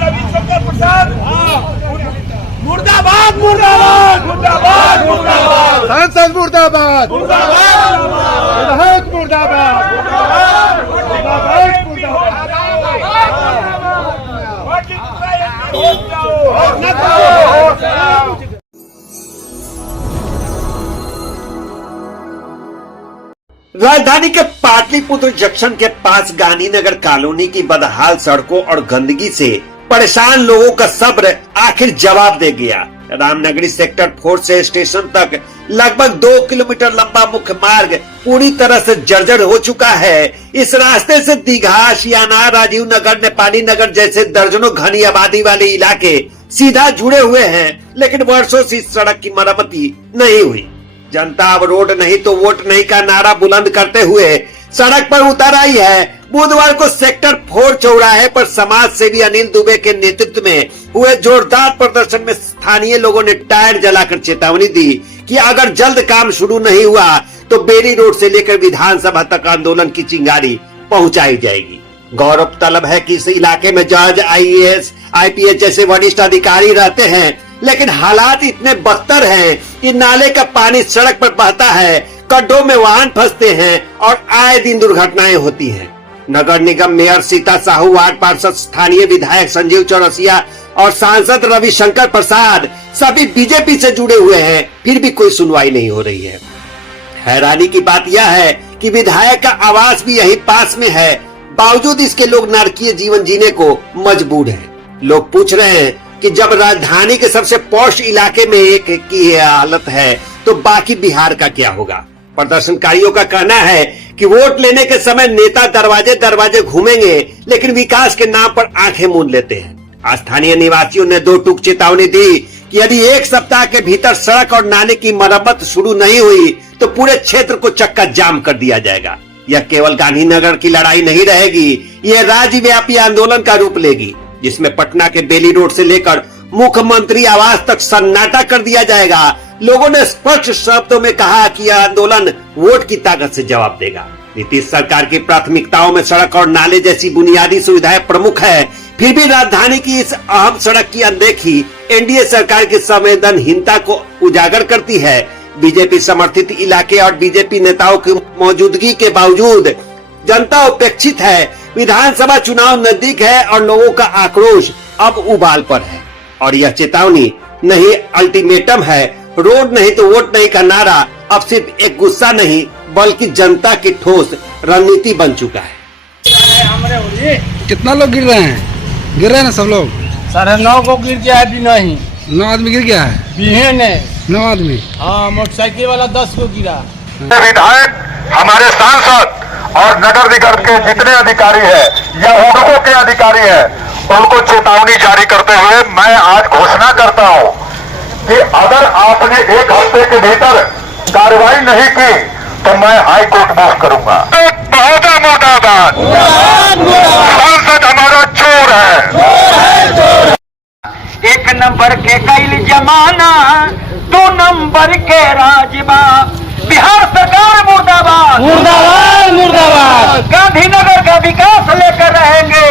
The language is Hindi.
रविशंकर प्रसाद मुर्दाबाद मुर्दाबाद मुर्दाबाद मुर्दाबाद, सांसद मुर्दाबाद, विधायक मुर्दाबाद, राजधानी के पाटलिपुत्र जंक्शन के पास गांधीनगर कॉलोनी की बदहाल सड़कों और गंदगी से परेशान लोगों का सब्र आखिर जवाब दे गया। रामनगरी सेक्टर 4 से स्टेशन तक लगभग 2 किलोमीटर लंबा मुख्य मार्ग पूरी तरह से जर्जर हो चुका है। इस रास्ते से दीघा, शियाना, राजीव नगर, नेपाली नगर जैसे दर्जनों घनी आबादी वाले इलाके सीधा जुड़े हुए हैं, लेकिन वर्षों से इस सड़क की मरम्मती नहीं हुई। जनता अब रोड नहीं तो वोट नहीं का नारा बुलंद करते हुए सड़क पर उतर आई है। बुधवार को सेक्टर 4 चौराहे पर समाज सेवी अनिल दुबे के नेतृत्व में हुए जोरदार प्रदर्शन में स्थानीय लोगों ने टायर जलाकर चेतावनी दी कि अगर जल्द काम शुरू नहीं हुआ तो बेरी रोड से लेकर विधानसभा तक आंदोलन की चिंगारी पहुंचाई जाएगी। गौरव तलब है कि इस इलाके में जज, IAS, IPS जैसे वरिष्ठ अधिकारी रहते हैं, लेकिन हालात इतने बदतर हैं कि नाले का पानी सड़क पर बहता है, गड्ढों में वाहन फंसते हैं और आए दिन दुर्घटनाएं होती हैं। नगर निगम मेयर सीता साहू, वार्ड पार्षद, स्थानीय विधायक संजीव चौरसिया और सांसद रविशंकर प्रसाद सभी बीजेपी से जुड़े हुए हैं, फिर भी कोई सुनवाई नहीं हो रही है। हैरानी की बात यह है कि विधायक का आवास भी यही पास में है, बावजूद इसके लोग नारकीय जीवन जीने को मजबूर हैं। लोग पूछ रहे हैं कि जब राजधानी के सबसे पॉश इलाके में एक की हालत है तो बाकी बिहार का क्या होगा। प्रदर्शनकारियों का कहना है कि वोट लेने के समय नेता दरवाजे दरवाजे घूमेंगे, लेकिन विकास के नाम पर आंखें मूंद लेते हैं। स्थानीय निवासियों ने 2 टूक चेतावनी दी कि यदि 1 सप्ताह के भीतर सड़क और नाले की मरम्मत शुरू नहीं हुई तो पूरे क्षेत्र को चक्का जाम कर दिया जाएगा। यह केवल गांधीनगर की लड़ाई नहीं रहेगी, यह राज्यव्यापी आंदोलन का रूप लेगी, जिसमें पटना के बेली रोड से लेकर मुख्यमंत्री आवास तक सन्नाटा कर दिया जाएगा। लोगों ने स्पष्ट शब्दों में कहा कि यह आंदोलन वोट की ताकत से जवाब देगा। नीतीश सरकार की प्राथमिकताओं में सड़क और नाले जैसी बुनियादी सुविधाएं प्रमुख है, फिर भी राजधानी की इस अहम सड़क की अनदेखी एनडीए सरकार की संवेदनहीनता को उजागर करती है। बीजेपी समर्थित इलाके और बीजेपी नेताओं की मौजूदगी के बावजूद जनता उपेक्षित है। विधानसभा चुनाव नजदीक है और लोगों का आक्रोश अब उबाल पर है और यह चेतावनी नहीं अल्टीमेटम है। रोड नहीं तो वोट नहीं का नारा अब सिर्फ एक गुस्सा नहीं बल्कि जनता की ठोस रणनीति बन चुका है। कितना लोग गिर रहे हैं? गिर रहे हैं ना सब लोग? 9.5 को गिर गया है। भी नहीं 9 आदमी गिर गया है। बीहे ने 9 आदमी? हाँ, मोटरसाइकिल वाला 10 को गिरा। विधायक, हमारे सांसद और नगर निगम के जितने अधिकारी हैं या उनको के अधिकारी हैं, उनको चेतावनी जारी करते हुए मैं आज घोषणा करता हूं कि अगर आपने 1 हफ्ते के भीतर कार्रवाई नहीं की तो मैं हाई कोर्ट मूव करूंगा। बहुत मुर्दाबाद, सांसद हमारा चोर है। 1 नंबर के कैल जमाना, 2 नंबर के राजबा, बिहार सरकार मुर्दाबाद मुर्दाबाद मुर्दाबाद। गांधीनगर का विकास लेकर रहेंगे।